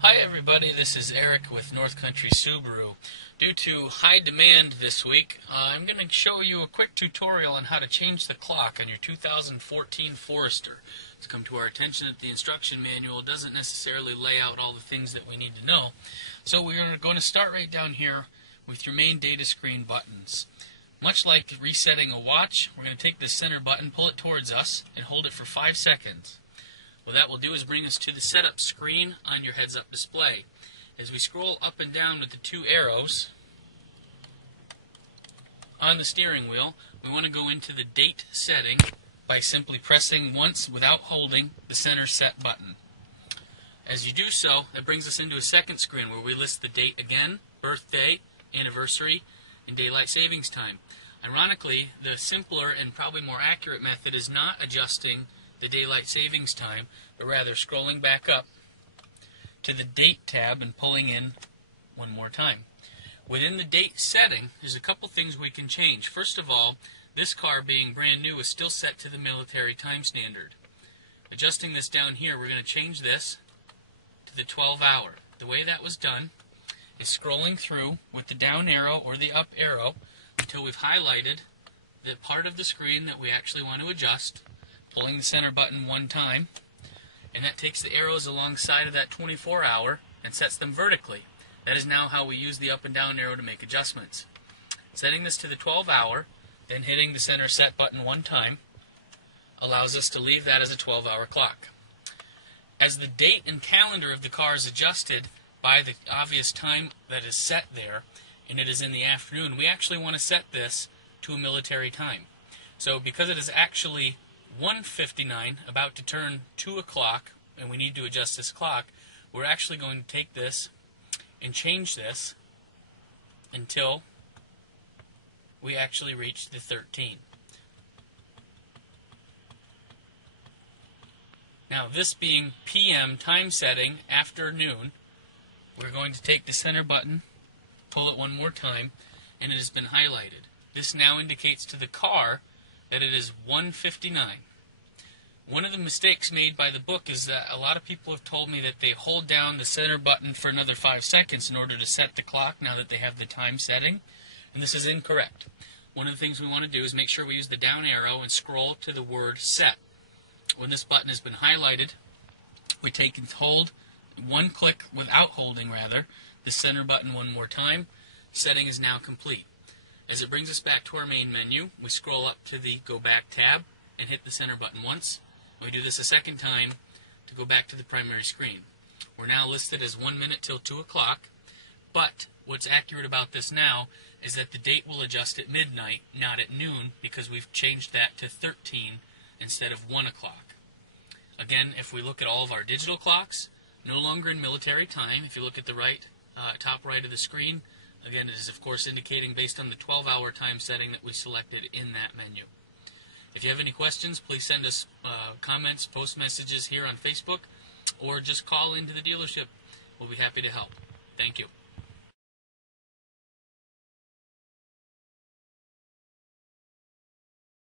Hi everybody, this is Eric with North Country Subaru. Due to high demand this week, I'm going to show you a quick tutorial on how to change the clock on your 2014 Forester. It's come to our attention that the instruction manual doesn't necessarily lay out all the things that we need to know. So we're going to start right down here with your main data screen buttons. Much like resetting a watch, we're going to take this center button, pull it towards us, and hold it for 5 seconds. What that will do is bring us to the setup screen on your heads-up display. As we scroll up and down with the two arrows on the steering wheel, we want to go into the date setting by simply pressing once without holding the center set button. As you do so, that brings us into a second screen where we list the date again, birthday, anniversary, and daylight savings time. Ironically, the simpler and probably more accurate method is not adjusting the daylight savings time, but rather scrolling back up to the date tab and pulling in one more time. Within the date setting, there's a couple things we can change. First of all, this car being brand new is still set to the military time standard. Adjusting this down here, we're going to change this to the 12-hour. The way that was done is scrolling through with the down arrow or the up arrow until we've highlighted the part of the screen that we actually want to adjust, pulling the center button one time, and that takes the arrows alongside of that 24-hour and sets them vertically. That is now how we use the up and down arrow to make adjustments. Setting this to the 12-hour, then hitting the center set button one time, allows us to leave that as a 12-hour clock. As the date and calendar of the car is adjusted by the obvious time that is set there, and it is in the afternoon, we actually want to set this to a military time. So because it is actually 1:59, about to turn 2 o'clock, and we need to adjust this clock, we're actually going to take this and change this until we actually reach the 13. Now, this being PM time setting, afternoon, we're going to take the center button, pull it one more time, and it has been highlighted. This now indicates to the car that it is 1:59. One of the mistakes made by the book is that a lot of people have told me that they hold down the center button for another 5 seconds in order to set the clock now that they have the time setting, and this is incorrect. One of the things we want to do is make sure we use the down arrow and scroll to the word set. When this button has been highlighted, we take and hold one click without holding, the center button one more time. Setting is now complete. As it brings us back to our main menu, we scroll up to the Go Back tab and hit the center button once. We do this a second time to go back to the primary screen. We're now listed as 1 minute till 2 o'clock, but what's accurate about this now is that the date will adjust at midnight, not at noon, because we've changed that to 13 instead of 1 o'clock. Again, if we look at all of our digital clocks, no longer in military time. If you look at the top right of the screen, again, it is of course indicating based on the 12-hour time setting that we selected in that menu. If you have any questions, please send us comments, post messages here on Facebook, or just call into the dealership. We'll be happy to help. Thank you.